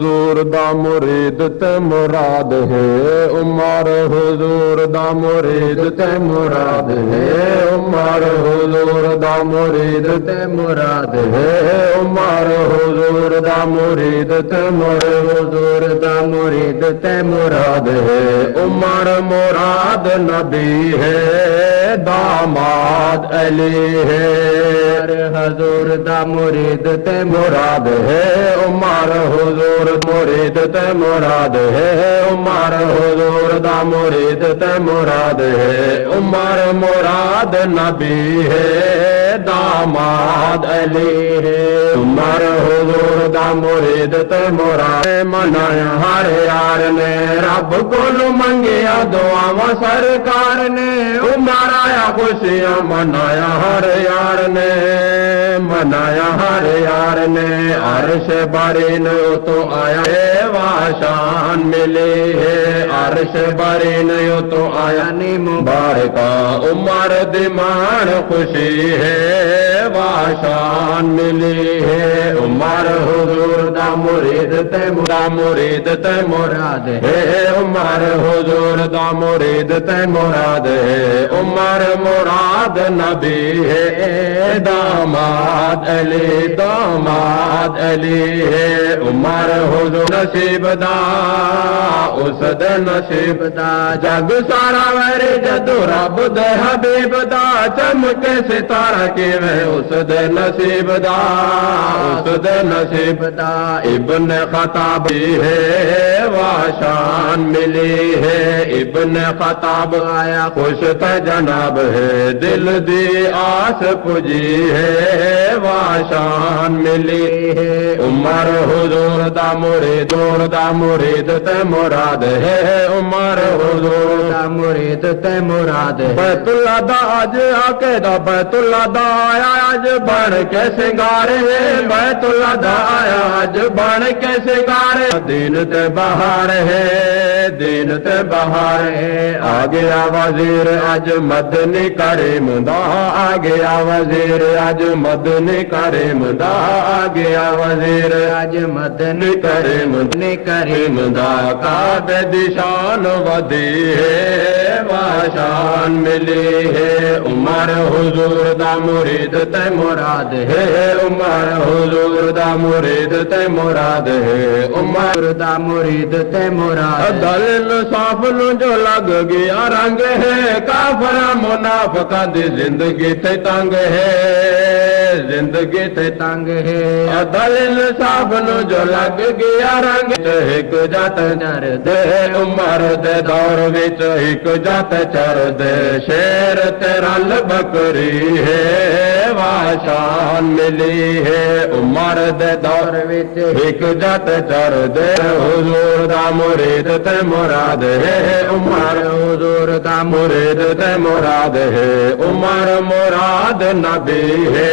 हुजूर दा मुरीद ते मुराद है, उमर हुजूर दा मुरीद ते मुराद है, उमर हुजूर दा मुरीद ते मुराद है, उमर हुजूर दा मुरीद ते हुजूर दा मुरीद ते मुराद है, उमर मुराद नबी है, दामाद अली है, हुजूर दा मुरीद ते मुराद है, उमर हुजूर मुरीद ते मुराद है, उमर हुजूर दा मुरीद ते मुराद है, उमर मुराद नबी है, दामाद अली है, उमर हुजूर दा मुरीद ते मुराद मनाया हर यार ने, रब कोल मंगिया दुआवां सरकार ने, उमर आया खुशियां मनाया हर यार ने, मनाया हर यार ने, अर्श बारी ने तो आया है, वाशान मिली है, अर्श बारी ने तो आया नी मुबारका, उमर दिमान खुशी है, वाशान मिली है, उमर हुजूर दा मुरीद ते मुराद है, उमर हुजूर दा मुरीद ते मुराद है, उमर मुराद नबी है, दामाद अली है, उमर हुजूर नसीब दा उस दे नसीब दा, जग सारा वैर जदू रब दे हबीब दा, चमके सितारा किवें उस दे नसीब दा, उस दे नसीब दा, इब्न खताब है, वाशान मिली है, इब्न खताब आया खुश ते जनाब है, दिल दी आस पुजी है, वाशान मिली है, उमर हुजूर दा मुरीद ते मुराद है, उमर हुजूर दा मुरीद ते मुराद है, बैतुल्ला दा अज आके दा बैतुल्ला दा आया अज बन के सिंगार है, बैतुल्ला दा आया अज बन के सिंगार, दिन ते बहार है, दिन ते बहार है, आ गया वजीर अज मदनी करीम दा, आ गया वजीर अज मदनी करीम दा, आ गया वजीर अज मदनी करीम दा, काबे दी शान वदी है, वाशान मिली है, उमर हुजूर दा मुरीद ते मुराद है, उमर हुजूर दा मुरीद ते मुराद है, उमर दा मुरीद ते मुराद, दलिल साफ नु जो लग गया रंग है, काफरा मुनाफिकां दी जिंदगी ते तंग है, जिंदगी ते तंग है, दलिल साफ नु जो लग गया रंग, एक जत नर दे उमर दे दौर विच, एक जत चर दे शेर ते रल बकरी है, वाशान मिली है, उमर दे दौर विच, एक जत चर दे, हुजूर दा मुरीद ते मुराद है, उमर हुजूर दा मुरीद ते मुराद है, उमर मुराद नबी है,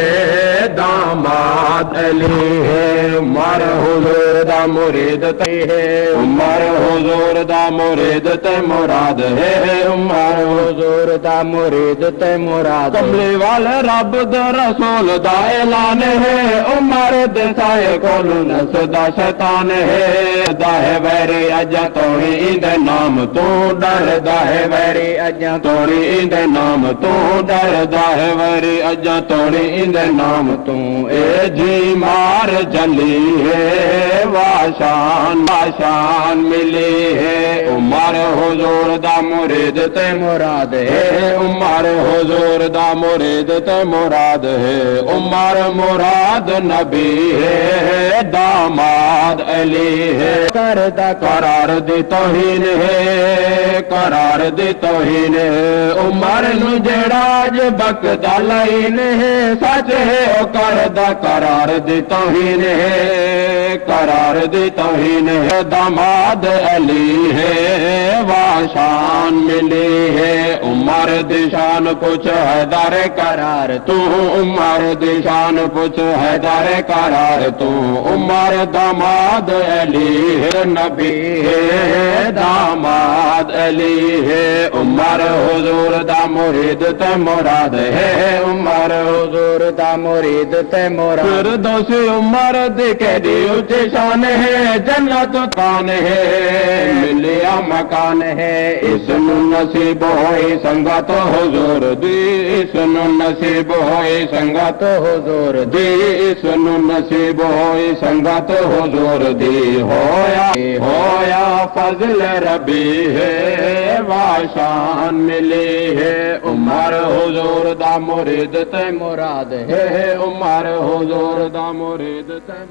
दामाद अली है, उमर हुजूर दा मुरीद ते है, उमर हुजूर दा मुरीद ते मुराद है, उमर हुजूर दा मुरीद ते मुराद, कमली वाले रब दे रसूल दा ऐलान है, उमर दे साए कोलू नसदा शैतान है, दाहे वैरी अजा तोड़ी इंदे नाम तू डरदा है, वैरी अजा तोड़ी इंदे नाम तू डरदा है, वैरी अजा तोड़ी इंदे नाम तू, ए जी मार जली है, वाशान वाशान मिली है, उमर हुजूर दा मुरीद ते मुराद है, उमर हुजूर दा मुरीद ते मुराद है, उमर मुराद नबी है, दामाद अली है, करदा करार दी तौहीन है, करार दी तौहीन है, उमर नु जेड़ा अज बकदा लाइन है, सच है ओ करदा करार दी तौहीन है, करार दी तौहीन है, दामाद अली है, वाशान मिली है, उमर दी शान पुछ हैदर करार तू, उमर दी शान पुछ हैदर करार तू, उमर दामाद अली है, नबी है, दामाद अली है, उमर हुजूर दा मुरीद ते मुराद है, उमर हुजूर दा मुरीद ते मोरा फिर दोष उमर दिखे दी ऊंची शान है जन्नत कान है मिलिया मकान है इसनु नसीब होई संगत हुजूर दी इसनु नसीब होई संगत हुजूर दी इसनु नसीब होई संगत हुजूर दी होया फजल रबी है वाशान मिली है उमर हुजूर दा मुरीद ते मुराद है उमर हुजूर दा मुरीद ते